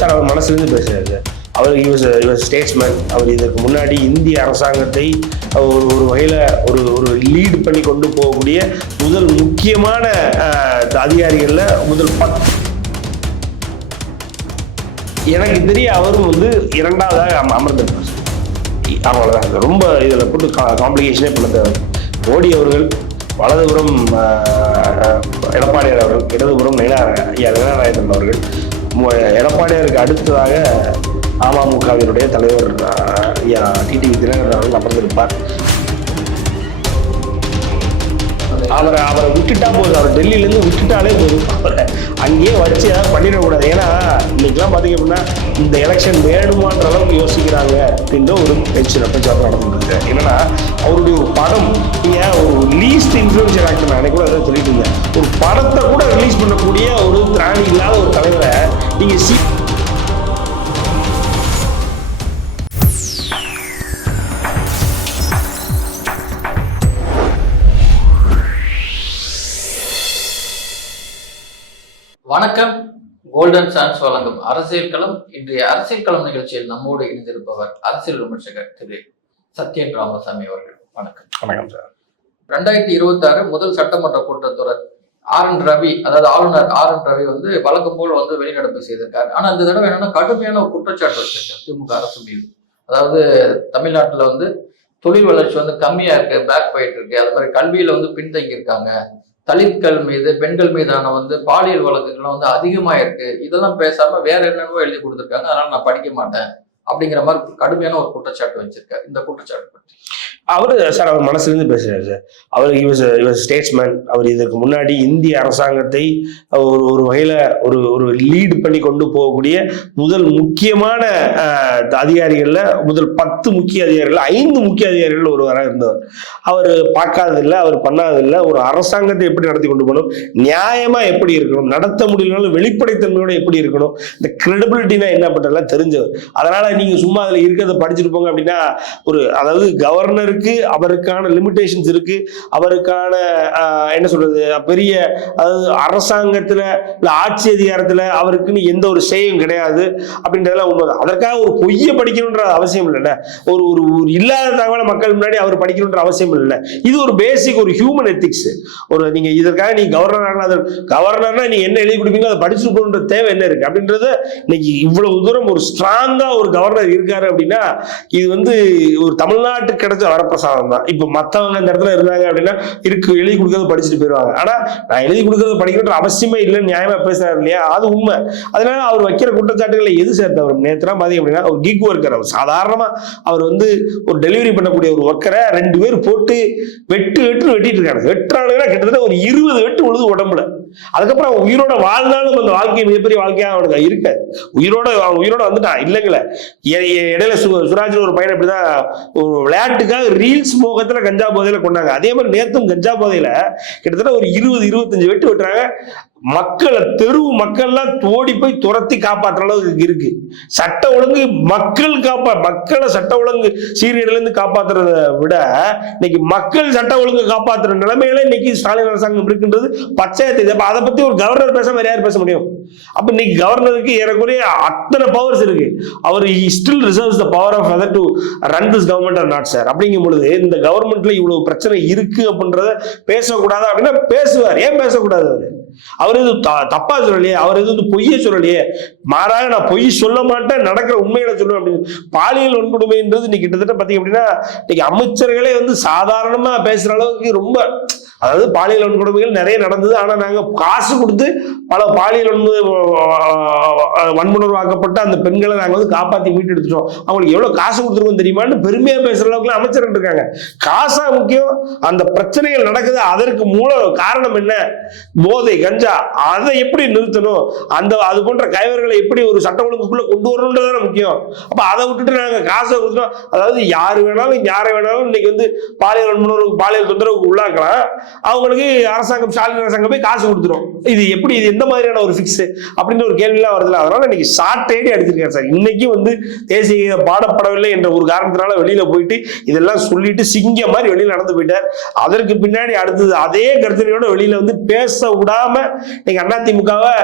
Sir அவர் மனசுலேருந்து பேசுறாரு sir. அவர் இவர் ஸ்டேட்ஸ்மேன். அவர் இதற்கு முன்னாடி இந்திய அரசாங்கத்தை ஒரு வகையில் ஒரு லீடு பண்ணி கொண்டு போகக்கூடிய முதல் முக்கியமான அதிகாரிகளில் முதல் 10. எனக்கு தெரிய அவரும் இரண்டாவதாக அமர்ந்திருப்பார். அவ்வளோதான். ரொம்ப இதில் போட்டு காம்ப்ளிகேஷனே பண்ண தேவை. மோடி அவர்கள் வலதுபுறம் எடப்பாடியார் அவர்கள், இடதுபுறம் நயினாராயணன் அவர்கள், எடப்பாடியாருக்கு அடுத்ததாக அமமுகவினுடைய தலைவர் டிடிவி தினகரன் அவர்கள் அமர்ந்திருப்பார். அவரை விட்டுட்டா போதும். அவர் டெல்லியிலேருந்து விட்டுட்டாலே போதும். அவரை அங்கேயே வச்சு ஏதாவது பண்ணிடக்கூடாது. ஏன்னா இன்னைக்கெல்லாம் பார்த்தீங்க அப்படின்னா இந்த எலெக்ஷன் வேணுமான்ற அளவுக்கு யோசிக்கிறாங்க அப்படின்ற ஒரு பேச்சுவார்த்தை நடந்துருக்கு. என்னன்னா அவருடைய ஒரு படம், நீங்கள் ஒரு லீஸ்ட் இன்ஃப்ளூயன்ஷியல் ஆக்டர், நான் கூட அதான் சொல்லிட்டு இருந்தேன், ஒரு படத்தை கூட ரிலீஸ் பண்ணக்கூடிய ஒரு திராணி இல்லாத ஒரு தலைவரை நீங்கள் வணக்கம். கோல்டன் சான்ஸ் வழங்கும் அரசியல் களம். இன்றைய அரசியல் களம் நிகழ்ச்சியில் நம்மோடு இணைந்திருப்பவர் அரசியல் விமர்சகர் திரு சத்யன் ராமசாமி அவர்கள். வணக்கம். வணக்கம் சார். 2026 முதல் சட்டமன்ற கூட்டத்தொடர் RN ரவி, அதாவது ஆளுநர் RN ரவி வழக்கம் போல் வெளிநடப்பு செய்திருக்காரு. ஆனா இந்த தடவை என்னன்னா கடுமையான ஒரு குற்றச்சாட்டு வச்சிருக்காரு திமுக அரசு மீது. அதாவது தமிழ்நாட்டுல தொழில் வளர்ச்சி கம்மியா இருக்கு, பேக் போயிட்டு இருக்கு. அது மாதிரி கல்வியில பின்தங்கி இருக்காங்க. தலித்கள் மீது, பெண்கள் மீதான பாலியல் வழக்குகள்லாம் அதிகமா இருக்கு. இதெல்லாம் பேசாம வேற என்னென்னவோ எழுதி கொடுத்துருக்காங்க, அதனால நான் படிக்க மாட்டேன் அப்படிங்கிற மாதிரி கடுமையான ஒரு குற்றச்சாட்டு வச்சிருக்காரு. இந்த குற்றச்சாட்டு பற்றி சார் அவர் மனசுலேருந்து பேசுறாரு சார். அவர் இவர் ஸ்டேட்ஸ்மேன். அவர் இதற்கு முன்னாடி இந்திய அரசாங்கத்தை ஒரு வகையில் ஒரு லீடு பண்ணி கொண்டு போகக்கூடிய முதல் முக்கியமான அதிகாரிகளில் முதல் 10 முக்கிய அதிகாரிகள், 5 முக்கிய அதிகாரிகள் ஒருவராக இருந்தவர். அவர் பார்க்காததில்லை, அவர் பண்ணாததில்லை. ஒரு அரசாங்கத்தை எப்படி நடத்தி கொண்டு போகணும், நியாயமா எப்படி இருக்கணும், நடத்த முடியலனாலும் வெளிப்படைத்தன்மையோட எப்படி இருக்கணும், இந்த கிரெடிபிலிட்டினா என்ன பண்றதெல்லாம் தெரிஞ்சவர். அதனால நீங்க சும்மா அதில் இருக்கிறத படிச்சுட்டு போங்க அப்படின்னா அதாவது கவர்னர் அவருக்கான லிமிடேஷன்ஸ் இருக்கு. அவருக்கான என்ன சொல்றது, பெரிய அதாவது அரசாங்கத்துல ஆட்சி அதிகாரத்துல அவருக்குன்னு எந்த ஒரு சேயும் கிடையாது அப்படின்றதெல்லாம் உண்மைதான். அதற்காக ஒரு பொய்ய படிக்கணும்ன்ற அவசியம் இல்லைல்ல. ஒரு இல்லாத தகவலை மக்கள் முன்னாடி அவர் படிக்கணும்ன்ற அவசியம் இல்லை. இது ஒரு பேசிக், ஒரு ஹியூமன் எத்திக்ஸ். நீங்க இதற்காக நீ கவர்னர்னா நீ என்ன எழுதி கொடுப்பீங்களோ அதை படிச்சு போகணுன்ற தேவை என்ன இருக்கு அப்படின்றது. இன்னைக்கு இவ்வளவு தூரம் ஒரு ஸ்ட்ராங்கா ஒரு கவர்னர் இருக்காரு அப்படின்னா இது ஒரு தமிழ்நாட்டுக்கு கிடைச்ச வரப்பிரசாதம் தான். இப்ப மத்தவங்க இந்த இடத்துல இருந்தாங்க அப்படின்னா எழுதி கொடுக்கறத படிச்சுட்டு போயிருவாங்க. ஆனா நான் எழுதி கொடுக்கறத படிக்கணுன்ற அவசியமே இல்லைன்னு நியாயமா பேசுறாரு இல்லையா, அது உண்மை. அதனால அவர் வைக்கிற குற்றச்சாட்டுகளை எது சேர்த்தவர் நேற்று பாத்தீங்க அப்படின்னா ஒரு கிக் ஒர்க்கர். அவர் சாதாரணமா அவர் ஒரு டெலிவரி பண்ணக்கூடிய ஒரு ஒர்க்கரை 2 பேர் போட்டு வெட்டிட்டு இருக்காங்க. வெட்டுறாங்கன்னா கிட்டத்தட்ட ஒரு 20 வெட்டு விழுது உடம்புல. அதுக்கப்புறம் அவன் உயிரோட வாழ்ந்தாலும் அந்த வாழ்க்கை மிகப்பெரிய வாழ்க்கையா அவனுக்கு இருக்க. உயிரோட வந்துட்டான் இல்லைங்களே. இடையில சுராஜ் ஒரு பையன் இப்படிதான் ஒரு விளையாட்டுக்காக ரீல்ஸ் மோகத்துல கஞ்சா போதையில கொண்டாங்க. அதே மாதிரி நேத்தும் கஞ்சா போதையில கிட்டத்தட்ட ஒரு 20-25 வெட்டு வெட்டுறாங்க. தெருவு மக்கள்லாம் ஓடி போய் துரத்தி காப்பாற்றுற அளவுக்கு இருக்கு. சட்ட ஒழுங்கு மக்களை சட்ட ஒழுங்கு சீர்கேடுல காப்பாத்துறத விட இன்னைக்கு மக்கள் சட்ட ஒழுங்கு காப்பாற்றுற நிலைமையில இன்னைக்கு ஸ்டாலின் அரசாங்கம் இருக்குன்றது பஞ்சாயத்து. அதை பத்தி ஒரு கவர்னர் பேச வேற யார் பேச முடியும்? அப்ப இன்னைக்கு கவர்னருக்கு ஏறக்குறைய அத்தனை பவர்ஸ் இருக்கு. அவர் still reserves the power of other to run this government are not sir. அப்படிங்கும் பொழுது இந்த கவர்மெண்ட்ல இவ்வளவு பிரச்சனை இருக்கு அப்படின்றத பேசக்கூடாது அப்படின்னா பேசுவார். ஏன் பேசக்கூடாது? அவர் எதுவும் தப்பா சொல்லலையே, அவர் எதுவும் பொய்ய சொல்லலையே. மாறாக நான் பொய் சொல்ல மாட்டேன், நடக்கிற உண்மையில சொல்லுவேன் அப்படின்னு. பாலியல் வன்கொடுமைன்றது இன்னைக்கு கிட்டத்தட்ட பாத்தீங்க அப்படின்னா இன்னைக்கு அமைச்சர்களே சாதாரணமா பேசுற அளவுக்கு ரொம்ப, அதாவது பாலியல் வன்கொடுமைகள் நிறைய நடந்தது. ஆனா நாங்க காசு கொடுத்து பல பாலியல் வன்முணர்வாக்கப்பட்ட அந்த பெண்களை நாங்க காப்பாத்தி மீட்டு எடுத்துட்டோம். அவங்களுக்கு எவ்வளவு காசு கொடுத்துருக்கோம் தெரியுமான்னு பெருமையா பேசுற அளவுக்கு அமைச்சர்கள் இருக்காங்க. காசா முக்கியம், அந்த பிரச்சனைகள் நடக்குது. அதற்கு மூல காரணம் என்ன? போதை, கஞ்சா. அதை எப்படி நிறுத்தணும், அது போன்ற கைவர்களை எப்படி ஒரு சட்ட ஒழுங்குக்குள்ள கொண்டு வரணும்ன்றதான முக்கியம். அப்ப அதை விட்டுட்டு நாங்க காசை கொடுத்துட்டோம். அதாவது யாரை வேணாலும் இன்னைக்கு பாலியல் வன்முணர்வு, பாலியல் தொந்தரவுக்கு உள்ளாக்கலாம். அவங்களுக்கு அரசாங்கம், ஸ்டாலின் அரசாங்கம் போய் காசு கொடுத்துரும். இது எப்படி, இது எந்த மாதிரியான ஒரு ஃபிக்ஸ் அப்படின்ற ஒரு கேள்வி எல்லாம் வருதுல. அதனால இன்னைக்கு ஷார்ட் ஐடி அடிச்சிருக்காரு சார். இன்னைக்கு தேசிய பாடப்படவில்லை என்ற ஒரு காரணத்தினால வெளியில போயிட்டு இதெல்லாம் சொல்லிட்டு சிங்க மாதிரி வெளியில நடந்து போயிட்டார். அதற்கு பின்னாடி அடுத்தது அதே கருத்தினையோட வெளியில பேச விடாம இன்னைக்கு அதிமுகவை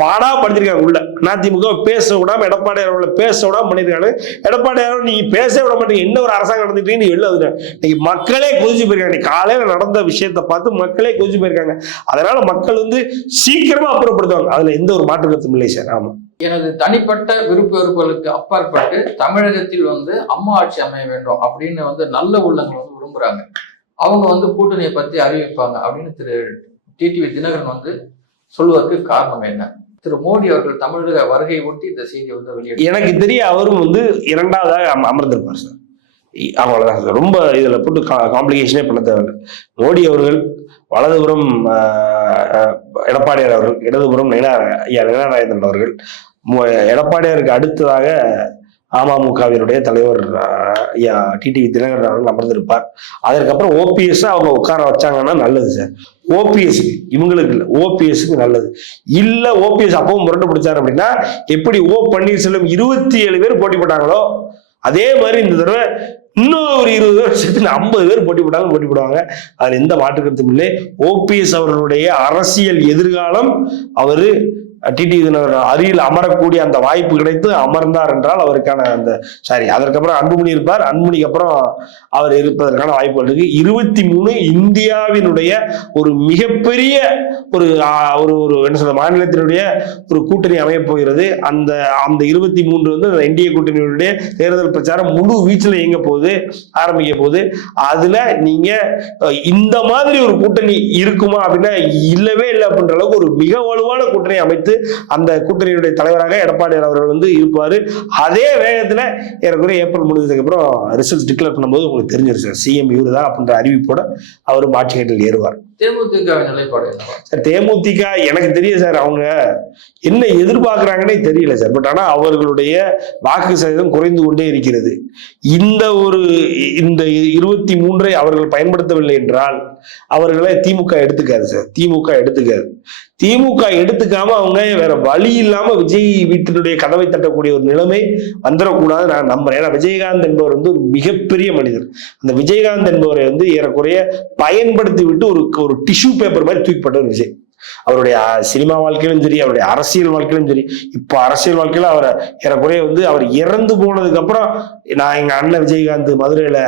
பாடா படுத்திருக்காங்க உள்ள. அதிமுக பேச விடாம எடப்பாடியார் அவர்களை பேச விடாம பண்ணிருக்காங்க. எடப்பாடியார் நீங்க பேச விட மாட்டீங்க, என்ன ஒரு அரசாங்கம் நடந்துட்டு வெளில வந்து இன்னைக்கு மக்களே கொதிச்சு போயிருக்காங்க. காலையில நடந்த விஷயத்தை பார்த்து மக்களே கொதிச்சு போயிருக்காங்க. அதனால மக்கள் வந்து சீக்கிரமா அப்புறப்படுத்துவாங்க, அதுல எந்த ஒரு மாற்று கருத்தும் இல்லை சார். ஆமா, எனது தனிப்பட்ட விருப்ப வெறுப்புகளுக்கு அப்பாற்பட்டு தமிழகத்தில் வந்து அம்மா ஆட்சி அமைய வேண்டும் அப்படின்னு வந்து நல்ல உள்ளங்கள் வந்து விரும்புறாங்க. அவங்க வந்து கூட்டணியை பத்தி அறிவிப்பாங்க அப்படின்னு திரு டிடிவி தினகரன் வந்து சொல்வதற்கு காரணம் என்ன? திரு மோடி அவர்கள் தமிழக வருகை ஒட்டி இந்த செய்தி வந்து வெளியிட்டு எனக்கு தெரிய அவரும் வந்து இரண்டாவதாக அமர்ந்திருப்பார் சார். அவ்வளவுதான் சார். ரொம்ப இதுல போட்டு காம்ப்ளிகேஷனே பண்ண தேவையில்லை. மோடி அவர்கள் வலதுபுறம் எடப்பாடியார் அவர்கள், இடதுபுறம் நயனாராயணன் அவர்கள், எடப்பாடியாருக்கு அடுத்ததாக அமமுகவினுடைய தலைவர் டிடிவி தினகரன் அவர்கள் அமர்ந்திருப்பார். அதற்கப்புறம் ஓபிஎஸ் அவங்க உட்கார வச்சாங்கன்னா நல்லது சார். ஓபிஎஸ் இவங்களுக்கு இல்லை, ஓபிஎஸ்க்கு நல்லது இல்ல. ஓபிஎஸ் அப்பவும் முரண்டு பிடிச்சாரு அப்படின்னா எப்படி பன்னீர்செல்வம் 27 பேர் போட்டி போட்டாங்களோ அதே மாதிரி இந்த தடவை இன்னும் ஒரு 20 பேர் சேர்த்து 50 பேர் போட்டி போடுவாங்க. அதுல எந்த மாற்று கருத்தும் இல்லை. ஓபிஎஸ் அவர்களுடைய அரசியல் எதிர்காலம் அவரு டிடிவி தினகரன் அருகில் அமரக்கூடிய அந்த வாய்ப்பு கிடைத்து அமர்ந்தார் என்றால் அவருக்கான அந்த அதற்கப்புறம் அன்புமணி இருப்பார். அன்புமணிக்கு அப்புறம் அவர் இருப்பதற்கான வாய்ப்புகள் இருக்கு. 23 இந்தியாவினுடைய ஒரு மிகப்பெரிய ஒரு ஒரு என்ன சொல்ற மாநிலத்தினுடைய ஒரு கூட்டணி அமைய போகிறது. அந்த 23 வந்து என்டிஏ கூட்டணியுடைய தேர்தல் பிரச்சாரம் முழு வீச்சில் இயங்க போகுது, ஆரம்பிக்க போகுது. அதுல நீங்க இந்த மாதிரி ஒரு கூட்டணி இருக்குமா அப்படின்னா இல்லவே இல்லை அப்படின்ற அளவுக்கு ஒரு மிக வலுவான கூட்டணி அமைத்து அந்த கூட்டணியுடைய தலைவராக எடப்பாடியார் அவர்கள் வந்து இருப்பாரு. அதே வேகத்துல ஏறக்குறைய ஏப்ரல் முடிஞ்சதுக்கு அப்புறம் ரிசல்ட்ஸ் டிக்ளேர் பண்ணும்போது உங்களுக்கு தெரிஞ்சிருச்சு சிஎம் இவரு தான் அப்படின்ற அறிவிப்போட அவரும் ஆட்சி கட்டில் ஏறுவார். தேமுதிக நிலைப்பாடு சார், தேமுதிக எனக்கு தெரியும் சார், அவங்க என்ன எதிர்பார்க்கிறாங்கன்னே தெரியல சார். பட் ஆனா அவர்களுடைய வாக்கு சதவீதம் குறைந்து கொண்டே இருக்கிறது. இந்த 23 அவர்கள் பயன்படுத்தவில்லை என்றால் அவர்களை திமுக எடுத்துக்காது சார். திமுக எடுத்துக்காம அவங்க வேற வழி இல்லாம விஜய் வீட்டினுடைய கதவை தட்டக்கூடிய ஒரு நிலைமை வந்துடக்கூடாது நான் நம்புறேன். ஏன்னா விஜயகாந்த் என்பவர் வந்து ஒரு மிகப்பெரிய மனிதர். அந்த விஜயகாந்த் என்பவரை வந்து ஏறக்குறைய பயன்படுத்தி விட்டு ஒரு டிஷ்யூ பேப்பர் மாதிரி தூக்கிப்பட்டவர் விஜய். அவருடைய சினிமா வாழ்க்கையிலும் சரி, அவருடைய அரசியல் வாழ்க்கையிலும் சரி. இப்ப அரசியல் வாழ்க்கையில அவரை ஏறக்குறைய வந்து அவர் இறந்து போனதுக்கு அப்புறம் நான் எங்க அண்ணன் விஜயகாந்த் மதுரையில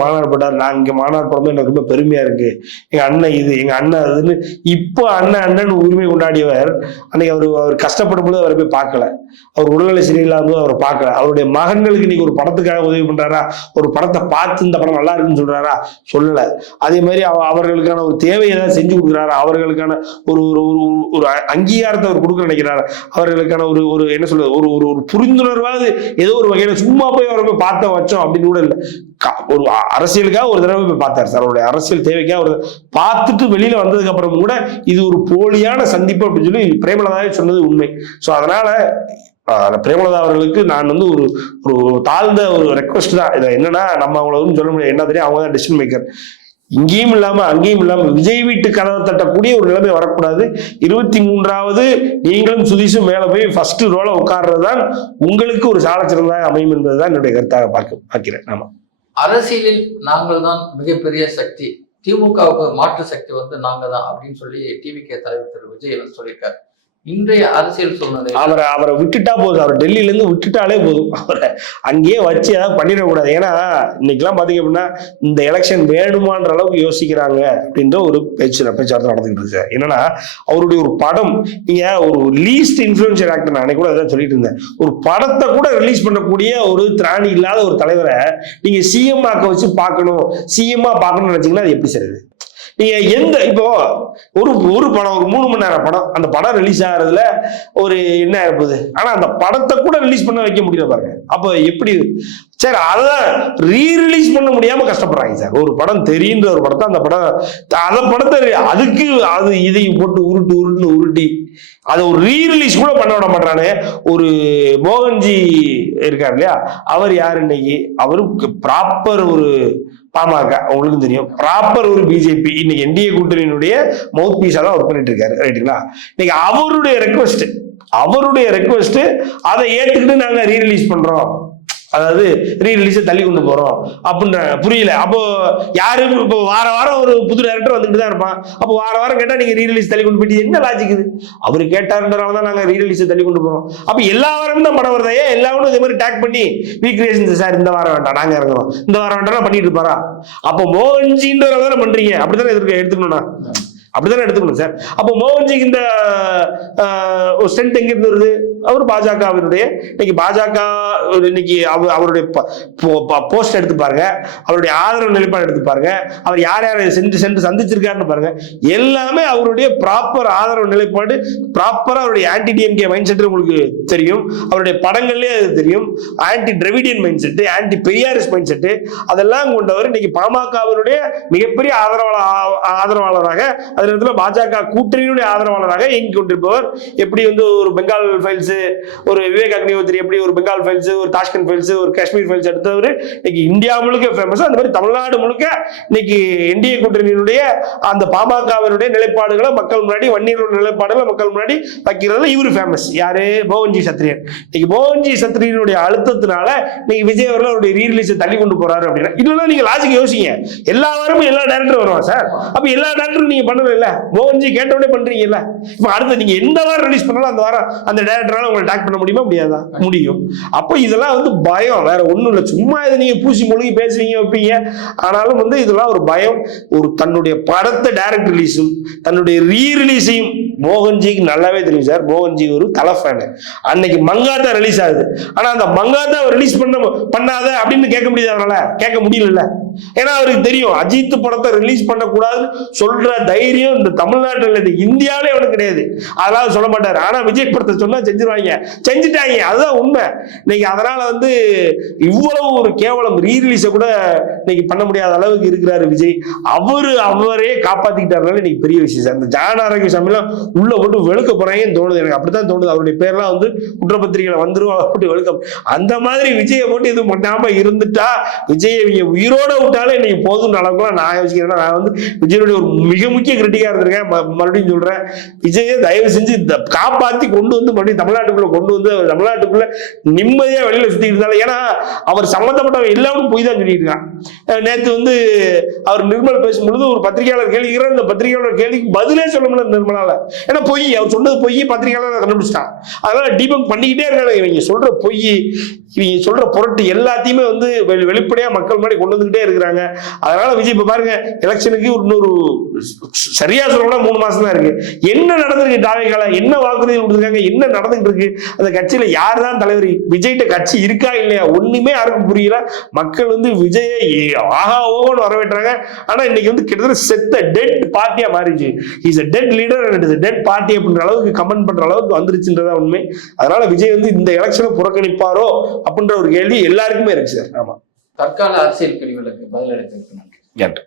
மாநாடு போட்டார், நான் இங்க மாநாடு போடும்போது எனக்கு ரொம்ப பெருமையா இருக்கு, எங்க அண்ணன் இது எங்க அண்ணன் அதுன்னு இப்போ அண்ணன் உரிமை கொண்டாடியவர் அன்னைக்கு அவர் கஷ்டப்படும் போது அவரை போய் பார்க்கல, அவர் உடல்நிலை சரியில்லாத போது அவரை பார்க்கல. அவருடைய மகன்களுக்கு இன்னைக்கு ஒரு படத்துக்காக உதவி பண்றாரா, ஒரு படத்தை பார்த்து இந்த படம் நல்லா இருக்குன்னு சொல்றாரா, சொல்லல. அதே மாதிரி அவர்களுக்கான ஒரு தேவை ஏதாவது செஞ்சு கொடுக்குறாரா, அவர்களுக்கான ஒரு ஒரு அங்கீகாரத்தை அவர் கொடுக்க நினைக்கிறாரா, அவர்களுக்கான ஒரு என்ன சொல்றது ஒரு புரிந்துணர்வாது ஏதோ ஒரு வகையில சும்மா போய் அவரை போய் பார்த்த வச்சோம் அப்படின்னு கூட இல்லை. ஒரு அரசியலுக்காக ஒரு தடவை போய் பார்த்தாரு சார். அவருடைய அரசியல் தேவைக்காக ஒரு பார்த்துட்டு வெளியில வந்ததுக்கு அப்புறம் கூட இது ஒரு போலியான சந்திப்பு அப்படின்னு சொல்லி பிரேமலதாவே சொன்னது உண்மை. ஸோ அதனால பிரேமலதா அவர்களுக்கு நான் வந்து ஒரு தாழ்ந்த ஒரு ரெக்வஸ்ட் தான். இதை என்னன்னா நம்ம அவங்கள சொல்ல முடியாது, என்ன தெரியும், அவங்க தான் டிசிஷன் மேக்கர். இங்கேயும் இல்லாம அங்கேயும் இல்லாம விஜய் வீட்டு கதவை தட்டக்கூடிய ஒரு நிலைமை வரக்கூடாது. 23வது நீங்களும் சுதீஷும் மேல போய் ஃபர்ஸ்ட் ரோல உட்கார்றதுதான் உங்களுக்கு ஒரு சால சிறந்ததாக அமையும் என்பதுதான் என்னுடைய கருத்தாக பார்க்கிறேன். ஆமா, அரசியலில் நாங்கள் தான் மிகப்பெரிய சக்தி, திமுகவுக்கு மாற்று சக்தி வந்து நாங்க தான் அப்படின்னு சொல்லி டிவிகே தலைவர் திரு விஜய் வந்து சொல்லியிருக்காரு. இன்றைய அரசியல் சூழ்நிலை அவரை விட்டுட்டா போதும், அவர் டெல்லியில இருந்து விட்டுட்டாலே போதும், அவரை அங்கேயே வச்சு ஏதாவது பண்ணிடக்கூடாது. ஏன்னா இன்னைக்கெல்லாம் பாத்தீங்க அப்படின்னா இந்த எலெக்ஷன் வேணுமான்ற அளவுக்கு யோசிக்கிறாங்க அப்படின்ற ஒரு பேச்சுவார்த்தை நடந்துகிட்டு இருக்கு. என்னன்னா அவருடைய ஒரு படம், நீங்க ஒரு லீஸ்ட் இன்ஃபுளுன்சியல் ஆக்டர், நான் கூட அதான் சொல்லிட்டு இருந்தேன், ஒரு படத்தை கூட ரிலீஸ் பண்ணக்கூடிய ஒரு திராணி இல்லாத ஒரு தலைவரை நீங்க சிஎம் ஆக்க வச்சு பார்க்கணும், சிஎம்மா பார்க்கணும்னு நினைச்சீங்கன்னா அது எப்படி சரி? நீங்க இப்போ ஒரு படம், ஒரு 3 மணி நேரம் படம், அந்த படம் ரிலீஸ் ஆகுறதுல ஒரு என்ன இருப்பது, ஆனா அந்த படத்தை கூட ரிலீஸ் பண்ண வைக்க முடியல பாருங்க. அப்ப எப்படி சார் அதான் ரீரிலீஸ் பண்ண முடியாம கஷ்டப்படுறாங்க சார். ஒரு படம் தெரியுன்ற ஒரு படத்தை அந்த படத்தை அதுக்கு இதையும் போட்டு உருட்டி அதை ஒரு ரீரிலீஸ் கூட பண்ண விட மாட்டானே. ஒரு மோகன்ஜி இருக்காரு இல்லையா, அவர் யாரு இன்னைக்கு, அவருக்கு ப்ராப்பர் ஒரு பாமக, உங்களுக்கும் தெரியும், ப்ராப்பர் ஒரு பிஜேபி, இன்னைக்கு என்டிஏ கூட்டணியினுடைய மவுத் பீஸா தான் ஒர்க் பண்ணிட்டு இருக்காரு, ரைட்டுங்களா? இன்னைக்கு அவருடைய ரெக்வஸ்ட் அதை ஏத்துக்கிட்டு நாங்க ரீரிலீஸ் பண்றோம் அதாவது ரீரிலீஸை தள்ளி கொண்டு போறோம் அப்படின்றாங்க. புரியல. அப்போ யாரு இப்போ வார வாரம் ஒரு புது டைரக்டர் வந்துட்டு தான் இருப்பான். அப்போ வார வாரம் கேட்டா நீங்க ரீரிலீஸ் தள்ளி கொண்டு போயிட்டு என்ன லாஜிக் இது? அவரு கேட்டாருன்றதால தான் நாங்க ரீரிலீஸை தள்ளி கொண்டு போறோம். அப்ப எல்லா வாரமும் தான் படம் வருதா? எல்லாரும் இதே மாதிரி டேக் பண்ணி ரீக்ரியேஷன் சார் இந்த வாரம் வேண்டாம் நாங்க இறங்குறோம், இந்த வாரம் வேண்டாம் பண்ணிட்டு இருப்பாரா? அப்போ மோகன்ஜின்றவங்க தானே பண்றீங்க, அப்படித்தானே எடுத்துக்கணும்னா அப்படித்தானே எடுத்துக்கணும் சார். அப்போ மோகன்ஜிக்கு இந்த ஒரு ஸ்ட்ரென்த் எங்க இருந்து வருது? அவர் பாஜகவினுடைய இன்னைக்கு பாஜக இன்னைக்கு அவருடைய போஸ்ட் எடுத்து பாருங்க, அவருடைய ஆதரவு நிலைப்பாடு எடுத்து பாருங்க, அவர் யார் யாரை சென்று சந்திச்சிருக்காருன்னு பாருங்க. எல்லாமே அவருடைய ப்ராப்பர் ஆதரவு நிலைப்பாடு, ப்ராப்பரா அவருடைய ஆன்டி டிஎம்கே மைண்ட் செட் உங்களுக்கு தெரியும். அவருடைய படங்கள்லயே அது தெரியும். Anti Dravidian mind set, anti Periyarist mind set அதெல்லாம் கொண்டவர் இன்னைக்கு பாமகவினுடைய மிகப்பெரிய ஆதரவாளராக, அதே நேரத்தில் பாஜக கூட்டணியுடைய ஆதரவாளராக இயங்கி கொண்டிருப்பவர். எப்படி வந்து ஒரு பெங்கால் ஃபைல்ஸ், ஒரு விவேக் அக்னிஹோத்ரி எப்படி ஒரு பெங்கால் ஃபைல்ஸ், ஒரு தாஷ்கண்ட் ஃபைல்ஸ், ஒரு காஷ்மீர் ஃபைல்ஸ் எடுத்தவர் இன்னைக்கு இந்தியா முழுக்க ஃபேமஸ். அந்த மாதிரி தமிழ்நாடு முழுக்க இன்னைக்கு என்டிஏ கூட்டணியினுடைய அந்த பாமகவினுடைய நிலைப்பாடுகளை மக்கள் முன்னாடி, வன்னியர்களுடைய நிலைப்பாடுகளை மக்கள் முன்னாடி வைக்கிறது இவர் ஃபேமஸ். யாரு? மோகன்ஜி சத்திரியன். இன்னைக்கு மோகன்ஜி சத்திரியனுடைய அழுத்தத்தினால இன்னைக்கு விஜய் அவர்கள் அவருடைய ரீரிலீஸை தள்ளி கொண்டு போறாரு அப்படின்னா இதெல்லாம் நீங்க லாஜிக் யோசிங்க. எல்லா வாரமும் எல்லா டேரக்டரும் வருவாங்க சார். அப்ப எல்லா டேரக்டரும் நீங்க பண்ணல, மோகன்ஜி கேட்டவுடனே பண்றீங்கல்ல. இப்ப அடுத்து நீங்க எந்த வாரம் ரிலீஸ் பண்ணாலும் அந்த வாரம் அந்த டைரக்டரால உங்களை டாக் பண்ண முடியுமா? முடியாதா? முடியும். அப்போ இதெல்லாம் வந்து பயம், வேற ஒண்ணும் இல்லை. சும்மா இதை நீங்க பூசி மொழிகி பேசுவீங்க வைப்பீங்க. ஆனாலும் வந்து இதெல்லாம் ஒரு பயம். ஒரு தன்னுடைய படத்தை டைரக்ட் ரிலீஸும் தன்னுடைய ரீரிலீஸையும் மோகன்ஜிக்கு நல்லாவே தெரியும் சார். மோகன்ஜி ஒரு தலை ஃபேனு. அன்னைக்கு மங்காத்தா ரிலீஸ் ஆகுது, ஆனா அந்த மங்காத்தா ரிலீஸ் பண்ணாத அப்படின்னு கேட்க முடியாது, அவரால கேட்க முடியல. ஏன்னா அவருக்கு தெரியும் அஜித் படத்தை ரிலீஸ் பண்ணக்கூடாதுன்னு சொல்ற தைரியம் இந்த தமிழ்நாட்டில், இந்த இந்தியாவிலே அவனுக்கு கிடையாது. அதெல்லாம் சொல்ல மாட்டாரு. ஆனா விஜய் படத்தை சொன்னா செஞ்சிருவாங்க, செஞ்சுட்டாங்க. அதுதான் உண்மை. இன்னைக்கு அதனால வந்து இவ்வளவு ஒரு கேவலம் ரீரிலீஸை கூட இன்னைக்கு பண்ண முடியாத அளவுக்கு இருக்கிறாரு விஜய். அவரே காப்பாத்திக்கிட்டாருனால இன்னைக்கு பெரிய விஷயம் சார். இந்த ஜான ஆரோக்கியசாமிலாம் உள்ள போட்டு வெளுக்க போறாங்கன்னு தோணுது எனக்கு. அப்படித்தான் தோணுது. அவருடைய பேர்லாம் வந்து குற்றப்பத்திரிகையில வந்துரும் போட்டு வெளுக்க. அந்த மாதிரி விஜயை போட்டு இது பண்ணாம இருந்துட்டா, விஜயை உயிரோட விட்டாலே இன்னைக்கு போதும் அளவுக்குலாம் நான் யோசிக்கிறேன். நான் வந்து விஜயனுடைய ஒரு மிக முக்கிய கிரிட்டிக்கா இருந்திருக்கேன். மறுபடியும் சொல்றேன், விஜயை தயவு செஞ்சு காப்பாத்தி கொண்டு வந்து மறுபடியும் தமிழ்நாட்டுக்குள்ள கொண்டு வந்து தமிழ்நாட்டுக்குள்ள நிம்மதியா வெளியில சுத்திட்டு இருந்தாலும். ஏன்னா அவர் சம்பந்தப்பட்டவங்க எல்லாரும் போய் தான் சொல்லிட்டு இருக்கான். நேற்று வந்து அவர் நிர்மல் பேசும்பொழுது ஒரு பத்திரிகையாளர் கேள்விக்கிறார். இந்த பத்திரிகையாளர் கேள்விக்கு பதிலே சொல்ல முடியல நிர்மலால. ஏன்னா பொய், அவர் சொன்னது பொய், பத்திரிகையாளர் கண்டுபிடிச்சிட்டான். அதனால டீபங்க் பண்ணிக்கிட்டே இருக்காங்க. இவங்க சொல்ற பொய், இவங்க சொல்ற பொருட்டு எல்லாத்தையுமே வந்து வெளிப்படையா மக்கள் முன்னாடி கொண்டு வந்துகிட்டே இருக்கிறாங்க. அதனால விஜய் இப்ப பாருங்க, எலெக்ஷனுக்கு இன்னொரு சரியா சொல்லணும்னா 3 மாசம் தான் இருக்கு. என்ன நடந்திருக்கு? தாவேகால என்ன வாக்குறுதி கொடுத்துருக்காங்க? என்ன நடந்துகிட்டு இருக்கு? அந்த கட்சியில யார் தான் தலைவர்? விஜய்கிட்ட கட்சி இருக்கா இல்லையா? ஒண்ணுமே யாருக்கும் புரியல. மக்கள் வந்து விஜயை ஆஹா ஓன்னு வரவேற்றாங்க. ஆனா இன்னைக்கு வந்து கிட்டத்தட்ட செத்த டெட் பார்ட்டியா மாறிச்சு. Is a dead leader and it is a dead party அப்படின்ற அளவுக்கு கமெண்ட் பண்ற அளவுக்கு வந்துருச்சுன்றதா உண்மை. அதனால விஜய் வந்து இந்த எலெக்ஷனை புறக்கணிப்பாரோ அப்படின்ற ஒரு கேள்வி எல்லாருக்குமே இருக்கு சார். ஆமா, தற்கால அரசியல் பிரிவுகளுக்கு பதிலளித்திருக்கு. நன்றி.